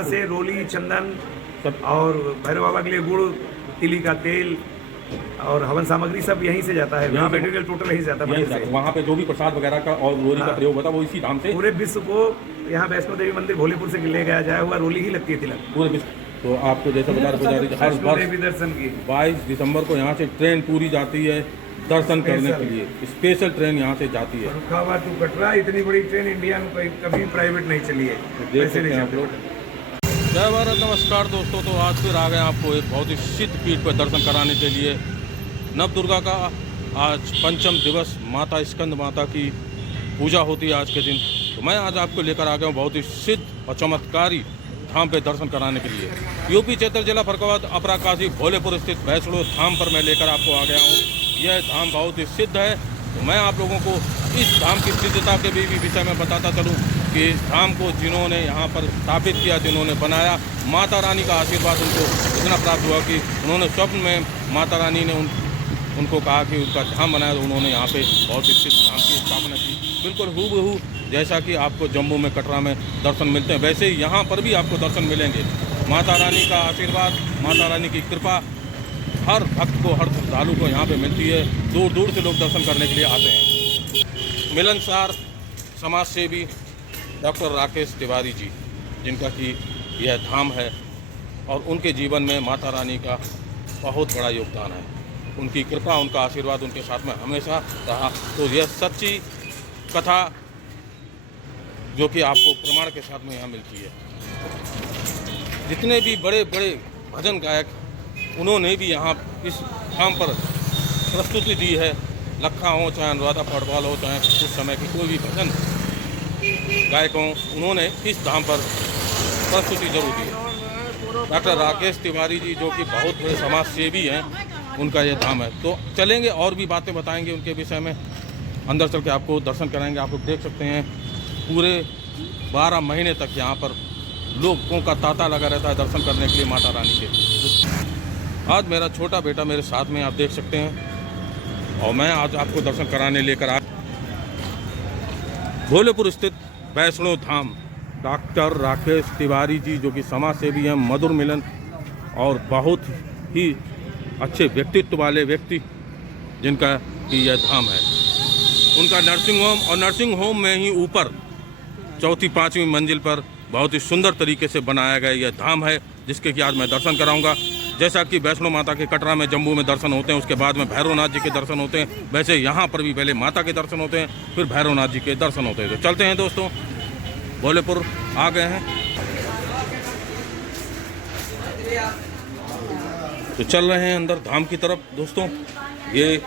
यहाँ से रोली, चंदन और भैरव बाबा के लिए गुड़, तिली का तेल और हवन सामग्री सब यहीं से जाता है। यहाँ मटेरियल टोटल यहीं से जाता है। वहाँ पे जो भी प्रसाद वगैरह का और रोली का प्रयोग होता है वो इसी धाम से पूरे विश्व को यहाँ वैष्णो देवी मंदिर भोलेपुर से ले गया जाया हुआ रोली ही लगती है तिलक पूरे विश्व। तो आपको जैसे बता रहे हर वर्ष दर्शन की 22 दिसंबर को यहाँ से ट्रेन पूरी जाती है दर्शन करने के लिए। स्पेशल ट्रेन यहाँ से जाती है फर्रुखाबाद टू कटरा। इतनी बड़ी ट्रेन इंडिया में कभी प्राइवेट नहीं चली है। देख सकते हैं आप लोग। जय भारत, नमस्कार दोस्तों। तो आज फिर आ गए आपको एक बहुत ही सिद्ध पीठ पर दर्शन कराने के लिए। नव दुर्गा का आज पंचम दिवस, माता स्कंद माता की पूजा होती है आज के दिन। तो मैं आज आपको लेकर आ गया हूँ बहुत ही सिद्ध और चमत्कारी धाम पे दर्शन कराने के लिए। यूपी क्षेत्र जिला फर्रुखाबाद अपराकाशी भोलेपुर स्थित वैष्णो धाम पर मैं लेकर आपको आ गया हूँ। यह धाम बहुत ही सिद्ध है। तो मैं आप लोगों को इस धाम की सिद्धता के भी विषय में बताता चलूँ कि इस धाम को जिन्होंने यहाँ पर स्थापित किया, जिन्होंने बनाया, माता रानी का आशीर्वाद उनको इतना प्राप्त हुआ कि उन्होंने स्वप्न में माता रानी ने उनको कहा कि उनका धाम बनाया। तो उन्होंने यहाँ पे बहुत ही सिद्ध धाम की स्थापना की। बिल्कुल हूबहू जैसा कि आपको जम्मू में, कटरा में दर्शन मिलते हैं, वैसे ही यहाँ पर भी आपको दर्शन मिलेंगे। माता रानी का आशीर्वाद, माता रानी की कृपा हर भक्त को, हर श्रद्धालु को यहाँ पे मिलती है। दूर दूर से लोग दर्शन करने के लिए आते हैं। मिलनसार समाज सेवी डॉक्टर राकेश तिवारी जी, जिनका कि यह धाम है और उनके जीवन में माता रानी का बहुत बड़ा योगदान है। उनकी कृपा, उनका आशीर्वाद उनके साथ में हमेशा रहा। तो यह सच्ची कथा जो कि आपको प्रमाण के साथ में यहाँ मिलती है। जितने भी बड़े बड़े भजन गायक, उन्होंने भी यहाँ इस धाम पर प्रस्तुति दी है। लखा हो, चाहे अनुराधा पौडवाल हो, चाहे उस समय की कोई भी भजन गायक हों, उन्होंने इस धाम पर प्रस्तुति जरूर दी है। डॉक्टर राकेश तिवारी जी जो कि बहुत बड़े समाज सेवी हैं, उनका यह धाम है। तो चलेंगे और भी बातें बताएंगे उनके विषय में। अंदर चल के आपको दर्शन कराएंगे। आप लोग देख सकते हैं पूरे 12 महीने तक यहाँ पर लोगों का तांता लगा रहता है दर्शन करने के लिए माता रानी के। आज मेरा छोटा बेटा मेरे साथ में, आप देख सकते हैं, और मैं आज आपको दर्शन कराने लेकर आया भोलेपुर स्थित वैष्णो धाम। डॉक्टर राकेश तिवारी जी जो कि समाज सेवी हैं, मधुर मिलन और बहुत ही अच्छे व्यक्तित्व वाले व्यक्ति, जिनका कि यह धाम है। उनका नर्सिंग होम, और नर्सिंग होम में ही ऊपर 4वीं 5वीं मंजिल पर बहुत ही सुंदर तरीके से बनाया गया यह धाम है, जिसके कि आज मैं दर्शन कराऊंगा। जैसा कि वैष्णो माता के कटरा में, जम्मू में दर्शन होते हैं, उसके बाद में भैरवनाथ जी के दर्शन होते हैं, वैसे यहाँ पर भी पहले माता के दर्शन होते हैं, फिर भैरवनाथ जी के दर्शन होते हैं। तो चलते हैं दोस्तों, भोलेपुर आ गए हैं तो चल रहे हैं अंदर धाम की तरफ। दोस्तों, ये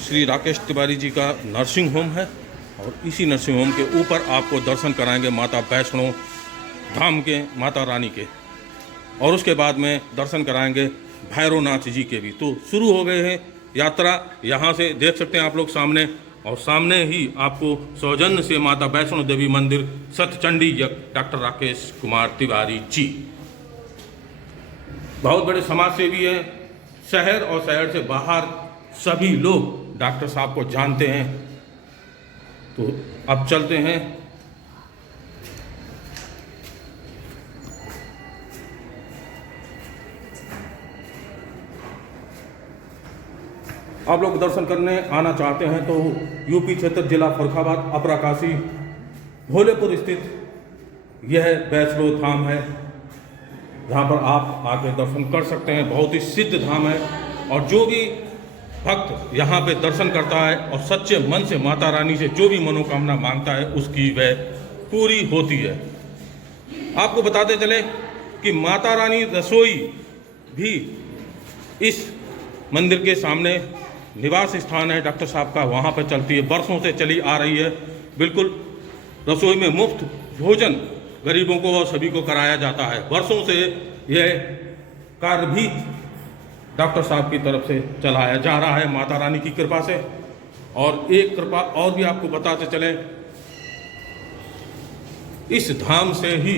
श्री राकेश तिवारी जी का नर्सिंग होम है और इसी नर्सिंग होम के ऊपर आपको दर्शन कराएंगे माता वैष्णो धाम के, माता रानी के, और उसके बाद में दर्शन कराएंगे भैरवनाथ जी के भी। तो शुरू हो गए हैं यात्रा। यहाँ से देख सकते हैं आप लोग सामने, और सामने ही आपको सौजन्य से माता वैष्णो देवी मंदिर सतचंडी यज्ञ डॉक्टर राकेश कुमार तिवारी जी बहुत बड़े समाज सेवी हैं। शहर और शहर से बाहर सभी लोग डॉक्टर साहब को जानते हैं। तो अब चलते हैं। आप लोग दर्शन करने आना चाहते हैं तो यूपी क्षेत्र जिला फर्रुखाबाद अपराकाशी भोलेपुर स्थित यह वैष्णो धाम है, जहाँ पर आप आके दर्शन कर सकते हैं। बहुत ही सिद्ध धाम है और जो भी भक्त यहाँ पे दर्शन करता है और सच्चे मन से माता रानी से जो भी मनोकामना मांगता है, उसकी वह पूरी होती है। आपको बताते चले कि माता रानी रसोई भी इस मंदिर के सामने निवास स्थान है डॉक्टर साहब का, वहाँ पर चलती है, वर्षों से चली आ रही है। बिल्कुल रसोई में मुफ्त भोजन गरीबों को और सभी को कराया जाता है। वर्षों से यह कार्य भी डॉक्टर साहब की तरफ से चलाया जा रहा है माता रानी की कृपा से। और एक कृपा और भी आपको बताते चले, इस धाम से ही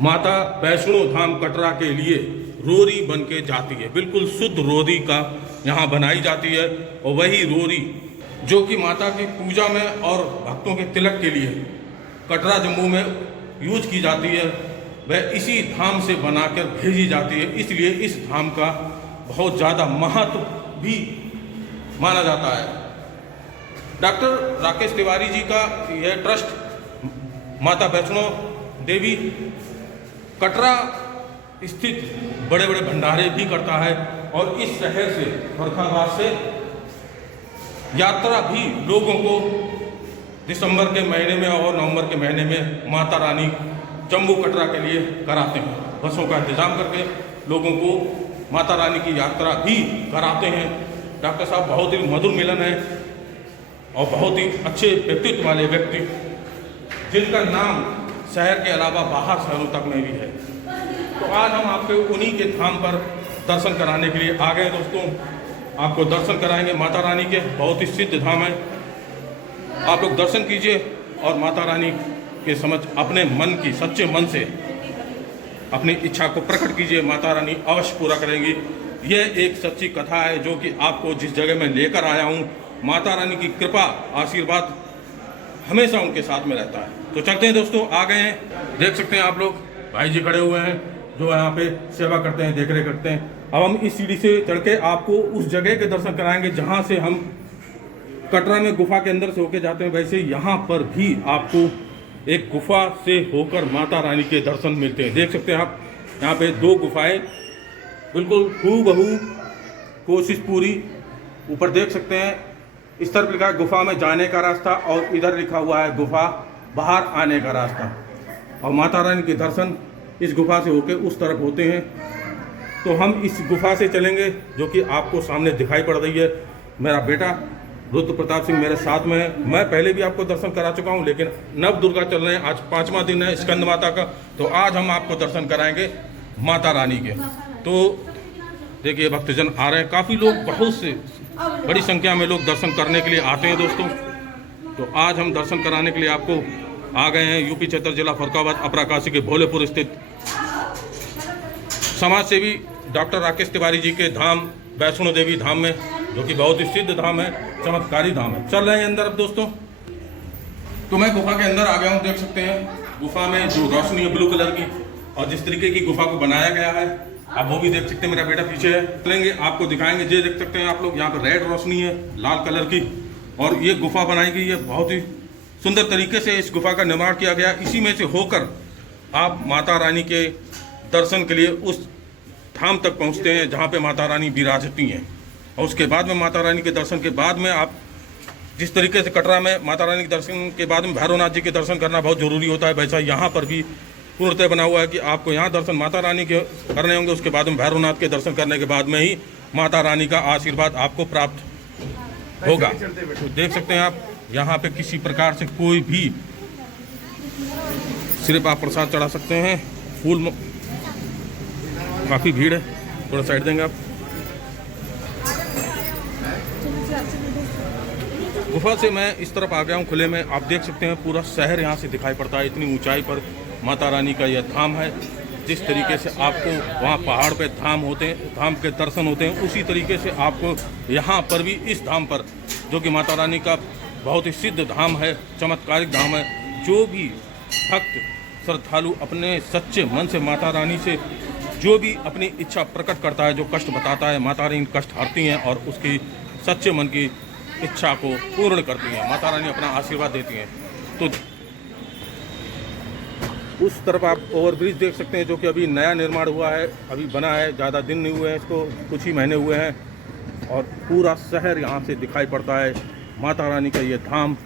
माता वैष्णो धाम कटरा के लिए रोरी बन के जाती है। बिल्कुल शुद्ध रोरी का यहाँ बनाई जाती है, और वही रोरी जो कि माता की पूजा में और भक्तों के तिलक के लिए कटरा जम्मू में यूज की जाती है वह इसी धाम से बनाकर भेजी जाती है, इसलिए इस धाम का बहुत ज़्यादा महत्व भी माना जाता है। डॉक्टर राकेश तिवारी जी का यह ट्रस्ट माता वैष्णो देवी कटरा स्थित बड़े बड़े भंडारे भी करता है और इस शहर से फर्रुखाबाद से यात्रा भी लोगों को दिसंबर के महीने में और नवंबर के महीने में माता रानी जम्मू कटरा के लिए कराते हैं। बसों का इंतजाम करके लोगों को माता रानी की यात्रा भी कराते हैं। डॉक्टर साहब बहुत ही मधुर मिलन है और बहुत ही अच्छे व्यक्तित्व वाले व्यक्ति, जिनका नाम शहर के अलावा बाहर शहरों तक में भी है। तो आज हम आपको उन्हीं के धाम पर दर्शन कराने के लिए आ गए दोस्तों। आपको दर्शन कराएंगे माता रानी के, बहुत ही सिद्ध धाम है। आप लोग दर्शन कीजिए और माता रानी के समझ अपने मन की सच्चे मन से अपनी इच्छा को प्रकट कीजिए, माता रानी अवश्य पूरा करेंगी। यह एक सच्ची कथा है जो कि आपको जिस जगह में लेकर आया हूँ, माता रानी की कृपा आशीर्वाद हमेशा उनके साथ में रहता है। तो चलते हैं दोस्तों, आ गए हैं। देख सकते हैं आप लोग भाई जी खड़े हुए हैं जो यहाँ पे सेवा करते हैं, देखरेख करते हैं। अब हम इस सीढ़ी से चढ़ के आपको उस जगह के दर्शन कराएंगे जहाँ से हम कटरा में गुफा के अंदर से होके जाते हैं। वैसे यहाँ पर भी आपको एक गुफा से होकर माता रानी के दर्शन मिलते हैं। देख सकते हैं आप यहाँ पे दो गुफाएं बिल्कुल हूबहू कोशिश पूरी। ऊपर देख सकते हैं इस तरफ लिखा है गुफा में जाने का रास्ता और इधर लिखा हुआ है गुफा बाहर आने का रास्ता। और माता रानी के दर्शन इस गुफा से होके उस तरफ होते हैं। तो हम इस गुफा से चलेंगे जो कि आपको सामने दिखाई पड़ रही है। मेरा बेटा रुद्र प्रताप सिंह मेरे साथ में है। मैं पहले भी आपको दर्शन करा चुका हूं, लेकिन नव दुर्गा चल रहे हैं। आज 5वां दिन है स्कंद माता का, तो आज हम आपको दर्शन कराएंगे माता रानी के। तो देखिए भक्तजन आ रहे हैं, काफ़ी लोग, बहुत से बड़ी संख्या में लोग दर्शन करने के लिए आते हैं दोस्तों। तो आज हम दर्शन कराने के लिए आपको आ गए हैं यूपी क्षेत्र जिला फर्रुखाबाद अपराकाशी के भोलेपुर स्थित समाज सेवी डॉक्टर राकेश तिवारी जी के धाम वैष्णो देवी धाम में, जो कि बहुत ही सिद्ध धाम है, चमत्कारी धाम है। चल रहे हैं अंदर अब दोस्तों। तो मैं गुफा के अंदर आ गया हूँ। देख सकते हैं गुफा में जो रोशनी है ब्लू कलर की, और जिस तरीके की गुफा को बनाया गया है आप वो भी देख सकते हैं। मेरा बेटा पीछे है, चलेंगे आपको दिखाएंगे। ये देख सकते हैं आप लोग, यहाँ पर रेड रोशनी है लाल कलर की, और ये गुफा बनाई गई है। बहुत ही सुंदर तरीके से इस गुफा का निर्माण किया गया। इसी में से होकर आप माता रानी के दर्शन के लिए उस धाम तक पहुँचते हैं जहाँ पे माता रानी विराजती हैं। और उसके बाद में माता रानी के दर्शन के बाद में आप जिस तरीके से कटरा में माता रानी के दर्शन के बाद में भैरवनाथ जी के दर्शन करना बहुत ज़रूरी होता है, वैसा यहाँ पर भी पूर्णतः बना हुआ है कि आपको यहाँ दर्शन माता रानी के करने होंगे। उसके बाद में भैरवनाथ के दर्शन करने के बाद में ही माता रानी का आशीर्वाद आपको प्राप्त होगा। तो देख सकते हैं आप यहाँ पे किसी प्रकार से कोई भी सिर्फ आप प्रसाद चढ़ा सकते हैं। फूल काफ़ी भीड़ है, थोड़ा साइड देंगे आप। गुफा से मैं इस तरफ आ गया हूँ खुले में। आप देख सकते हैं पूरा शहर यहाँ से दिखाई पड़ता है। इतनी ऊंचाई पर माता रानी का यह धाम है। जिस तरीके से आपको वहाँ पहाड़ पे धाम होते हैं, धाम के दर्शन होते हैं, उसी तरीके से आपको यहाँ पर भी इस धाम पर, जो कि माता रानी का बहुत ही सिद्ध धाम है, चमत्कारिक धाम है, जो भी भक्त श्रद्धालु अपने सच्चे मन से माता रानी से जो भी अपनी इच्छा प्रकट करता है, जो कष्ट बताता है, माता रानी कष्ट हरती हैं और उसकी सच्चे मन की इच्छा को पूर्ण करती हैं। माता रानी अपना आशीर्वाद देती हैं। तो उस तरफ आप ओवरब्रिज देख सकते हैं, जो कि अभी नया निर्माण हुआ है, अभी बना है, ज़्यादा दिन नहीं हुए हैं इसको, कुछ ही महीने हुए हैं। और पूरा शहर यहाँ से दिखाई पड़ता है। माता रानी का ये धाम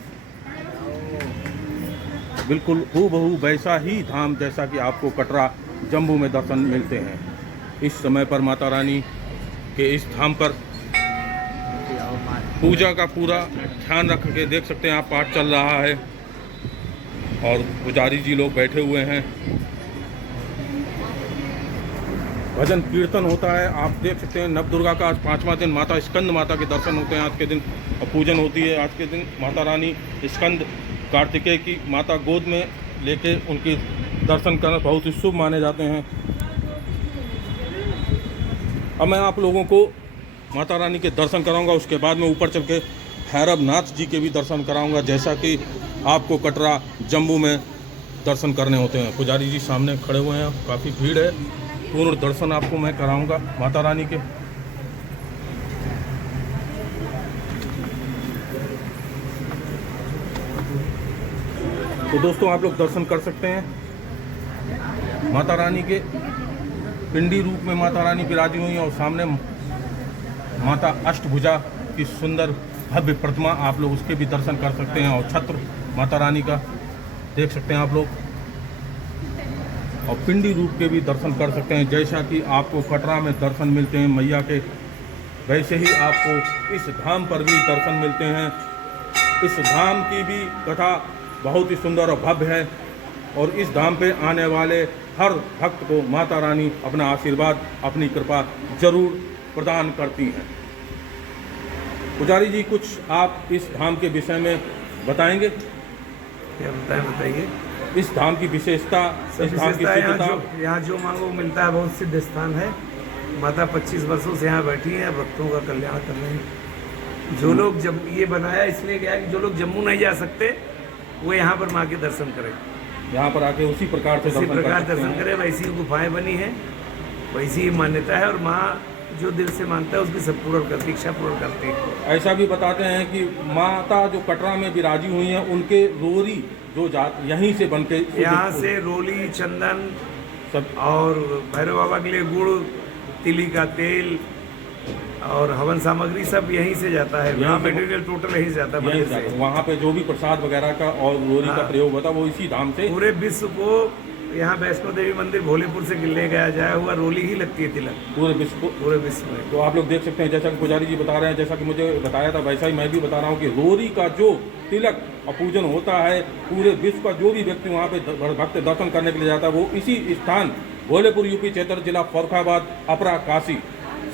बिल्कुल हूबहू वैसा ही धाम जैसा कि आपको कटरा जम्मू में दर्शन मिलते हैं। इस समय पर माता रानी के इस धाम पर पूजा का पूरा ध्यान रख के देख सकते हैं आप, पाठ चल रहा है और पुजारी जी लोग बैठे हुए हैं, भजन कीर्तन होता है। आप देख सकते हैं नव दुर्गा का आज 5वां दिन, माता स्कंद माता के दर्शन होते हैं आज के दिन और पूजन होती है। आज के दिन माता रानी स्कंद कार्तिकेय की माता गोद में लेके उनकी दर्शन करना बहुत ही शुभ माने जाते हैं। अब मैं आप लोगों को माता रानी के दर्शन कराऊंगा, उसके बाद में ऊपर चल के भैरवनाथ जी के भी दर्शन कराऊंगा, जैसा कि आपको कटरा जम्मू में दर्शन करने होते हैं। पुजारी जी सामने खड़े हुए हैं, काफ़ी भीड़ है। पूर्ण दर्शन आपको मैं कराऊंगा माता रानी के। तो दोस्तों आप लोग दर्शन कर सकते हैं माता रानी के पिंडी रूप में माता रानी विराजी हुई है और सामने माता अष्टभुजा की सुंदर भव्य प्रतिमा, आप लोग उसके भी दर्शन कर सकते हैं। और छत्र माता रानी का देख सकते हैं आप लोग, और पिंडी रूप के भी दर्शन कर सकते हैं। जैसा कि आपको कटरा में दर्शन मिलते हैं मैया के, वैसे ही आपको इस धाम पर भी दर्शन मिलते हैं। इस धाम की भी कथा बहुत ही सुंदर और भव्य है, और इस धाम पे आने वाले हर भक्त को माता रानी अपना आशीर्वाद, अपनी कृपा जरूर प्रदान करती हैं। पुजारी जी कुछ आप इस धाम के विषय में बताएंगे? क्या बताइए। इस धाम की विशेषता, इस धाम की सिद्धता। यहाँ जो मांगो मिलता है, बहुत सिद्ध स्थान है। माता 25 वर्षों से यहाँ बैठी हैं, भक्तों का कल्याण कर रहे हैं। जो लोग, जब ये बनाया इसलिए गया कि जो लोग जम्मू नहीं जा सकते वो यहाँ पर माँ के दर्शन करें, यहाँ पर आके उसी प्रकार से दर्शन करें। वैसी गुफाएं बनी हैं, वैसी ही मान्यता है, और माँ जो दिल से मानता है उसकी सब पूर्ण करती, इच्छा पूर्ण करती है। ऐसा भी बताते हैं कि माता जो कटरा में विराजी हुई हैं, उनके रोरी जो जात यहीं से बन के, यहाँ से रोली, चंदन सब, और भैरव बाबा के लिए गुड़, तिली का तेल और हवन सामग्री सब यहीं से जाता है। यहाँ मटेरियल टोटल यहीं से जाता है। वहाँ पे जो भी प्रसाद वगैरह का और रोरी का प्रयोग होता है वो इसी धाम से। पूरे विश्व को यहाँ वैष्णो देवी मंदिर भोलेपुर से ले गया जाया हुआ रोली ही लगती है तिलक, पूरे विश्व में। तो आप लोग देख सकते हैं, जैसा कि पुजारी जी बता रहे हैं, जैसा कि मुझे बताया था वैसा ही मैं भी बता रहा हूँ कि रोरी का जो तिलक और पूजन होता है, पूरे विश्व का जो भी व्यक्ति वहाँ पे भक्त दर्शन करने के लिए जाता है वो इसी स्थान भोलेपुर यूपी क्षेत्र जिला फर्रुखाबाद अपरा काशी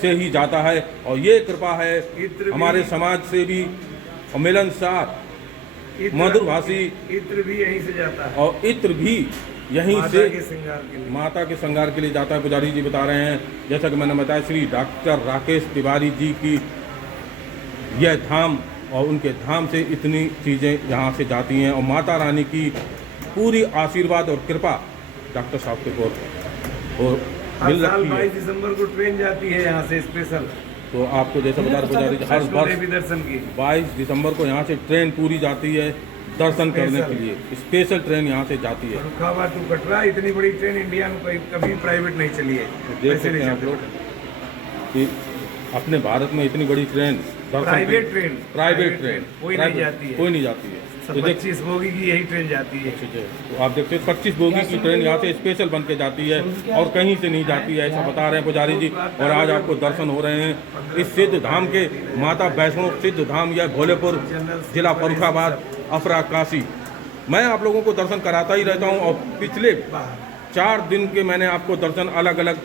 से ही जाता है। और ये कृपा है हमारे समाज से भी मिलनसार, मधुरभाषी। इत्र भी यहीं से जाता है, और इत्र भी यहीं से माता के श्रृंगार के लिए जाता है। पुजारी जी बता रहे हैं, जैसा कि मैंने बताया, श्री डॉक्टर राकेश तिवारी जी की यह धाम, और उनके धाम से इतनी चीज़ें यहाँ से जाती हैं, और माता रानी की पूरी आशीर्वाद और कृपा डॉक्टर साहब के और मिल रखी है। 22 दिसंबर को ट्रेन जाती है यहाँ से स्पेशल। तो आपको जैसा बता रहे पुजारी, हर वर्ष दर्शन की 22 दिसंबर को यहाँ से ट्रेन पूरी जाती है दर्शन करने के लिए। स्पेशल ट्रेन यहाँ से जाती है फर्रुखाबाद टू कटरा। इतनी बड़ी ट्रेन इंडिया में कभी प्राइवेट नहीं चली है। देख सकते हैं आप लोग कि अपने भारत में इतनी बड़ी ट्रेन, प्राइवेट ट्रेन कोई नहीं जाती है। तो 25 बोगी की यही ट्रेन जाती है। तो आप देखते हैं 25 बोगी की ट्रेन यहाँ से स्पेशल बन के जाती है और कहीं से नहीं जाती है, ऐसा बता रहे हैं पुजारी जी। और आज आपको दर्शन हो रहे हैं इस सिद्ध धाम के, माता वैष्णो सिद्ध धाम, या भोलेपुर जिला फर्रुखाबाद अपरा काशी। मैं आप लोगों को दर्शन कराता ही रहता हूँ, और पिछले 4 दिन के मैंने आपको दर्शन अलग अलग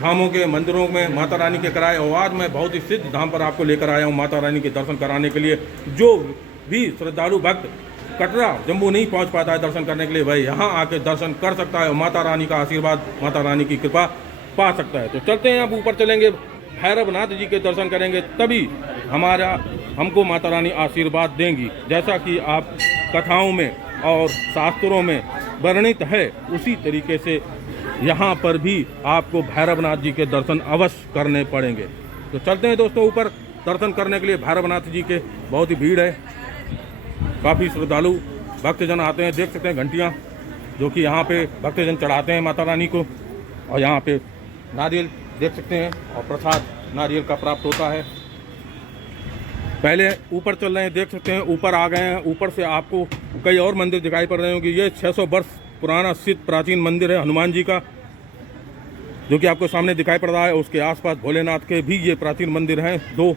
धामों के मंदिरों में माता रानी के कराए, और आज मैं बहुत ही सिद्ध धाम पर आपको लेकर आया हूँ माता रानी के दर्शन कराने के लिए। जो भी श्रद्धालु भक्त कटरा जम्मू नहीं पहुँच पाता है दर्शन करने के लिए, वह यहाँ आके दर्शन कर सकता है और माता रानी का आशीर्वाद, माता रानी की कृपा पा सकता है। तो चलते हैं, अब ऊपर चलेंगे, भैरवनाथ जी के दर्शन करेंगे, तभी हमको माता रानी आशीर्वाद देंगी। जैसा कि आप कथाओं में और शास्त्रों में वर्णित है, उसी तरीके से यहाँ पर भी आपको भैरवनाथ जी के दर्शन अवश्य करने पड़ेंगे। तो चलते हैं दोस्तों ऊपर दर्शन करने के लिए। भैरवनाथ जी के बहुत ही भीड़ है, काफ़ी श्रद्धालु भक्तजन आते हैं। देख सकते हैं घंटियाँ जो कि यहाँ पे भक्तजन चढ़ाते हैं माता रानी को, और यहाँ पे नारियल देख सकते हैं, और प्रसाद नारियल का प्राप्त होता है। पहले ऊपर चल रहे हैं, देख सकते हैं ऊपर आ गए हैं। ऊपर से आपको कई और मंदिर दिखाई पड़ रहे होंगे। ये 600 वर्ष पुराना सिद्ध प्राचीन मंदिर है हनुमान जी का, जो कि आपको सामने दिखाई पड़ रहा है। उसके आसपास भोलेनाथ के भी ये प्राचीन मंदिर हैं 2।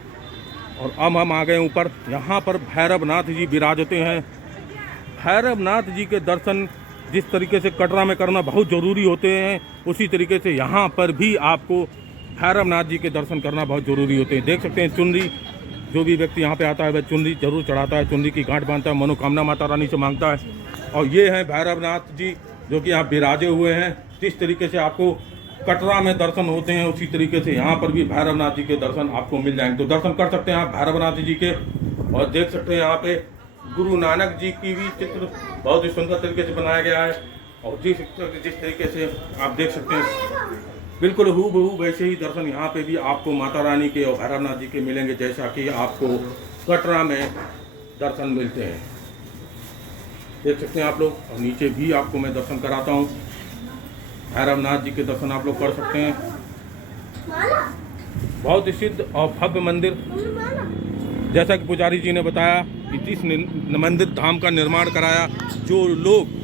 और अब हम आ गए ऊपर, यहाँ पर भैरवनाथ जी विराजते हैं। भैरवनाथ जी के दर्शन जिस तरीके से कटरा में करना बहुत ज़रूरी होते हैं, उसी तरीके से यहाँ पर भी आपको भैरवनाथ जी के दर्शन करना बहुत ज़रूरी होते हैं। देख सकते हैं चुनरी, जो भी व्यक्ति यहाँ पे आता है वह चुनरी जरूर चढ़ाता है, चुनरी की गांठ बांधता है, मनोकामना माता रानी से मांगता है। और ये हैं भैरवनाथ जी जो कि यहाँ विराजे हुए हैं। जिस तरीके से आपको कटरा में दर्शन होते हैं, उसी तरीके से यहाँ पर भी भैरवनाथ जी के दर्शन आपको मिल जाएंगे। तो दर्शन कर सकते हैं आप भैरवनाथ जी के। और देख सकते हैं यहाँ पे गुरु नानक जी की भी चित्र बहुत ही सुंदर तरीके से बनाया गया है। और जिस तरीके से आप देख सकते हैं बिल्कुल हूबहू वैसे ही दर्शन यहाँ पे भी आपको माता रानी के और भैरवनाथ जी के मिलेंगे, जैसा कि आपको कटरा में दर्शन मिलते हैं। देख सकते हैं आप लोग। और नीचे भी आपको मैं दर्शन कराता हूँ, भैरवनाथ जी के दर्शन आप लोग कर सकते हैं। बहुत ही सिद्ध और भव्य मंदिर, जैसा कि पुजारी जी ने बताया कि इस मंदिर धाम का निर्माण कराया। जो लोग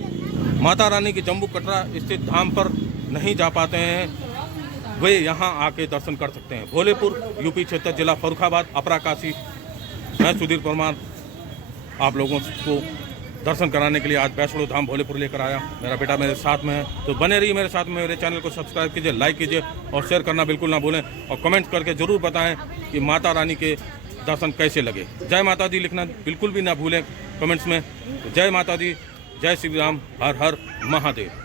माता रानी के जम्मू कटरा स्थित धाम पर नहीं जा पाते हैं वे यहाँ आके दर्शन कर सकते हैं। भोलेपुर यूपी क्षेत्र जिला फर्रुखाबाद अपरा काशी। मैं सुधीर परमार आप लोगों को दर्शन कराने के लिए आज वैष्णो धाम भोलेपुर लेकर आया। मेरा बेटा मेरे साथ में है, तो बने रहिए मेरे साथ में। मेरे चैनल को सब्सक्राइब कीजिए, लाइक कीजिए और शेयर करना बिल्कुल ना भूलें। और कमेंट करके ज़रूर बताएं कि माता रानी के दर्शन कैसे लगे। जय माता दी लिखना बिल्कुल भी ना भूलें कमेंट्स में। जय माता दी, जय श्री राम, हर हर महादेव।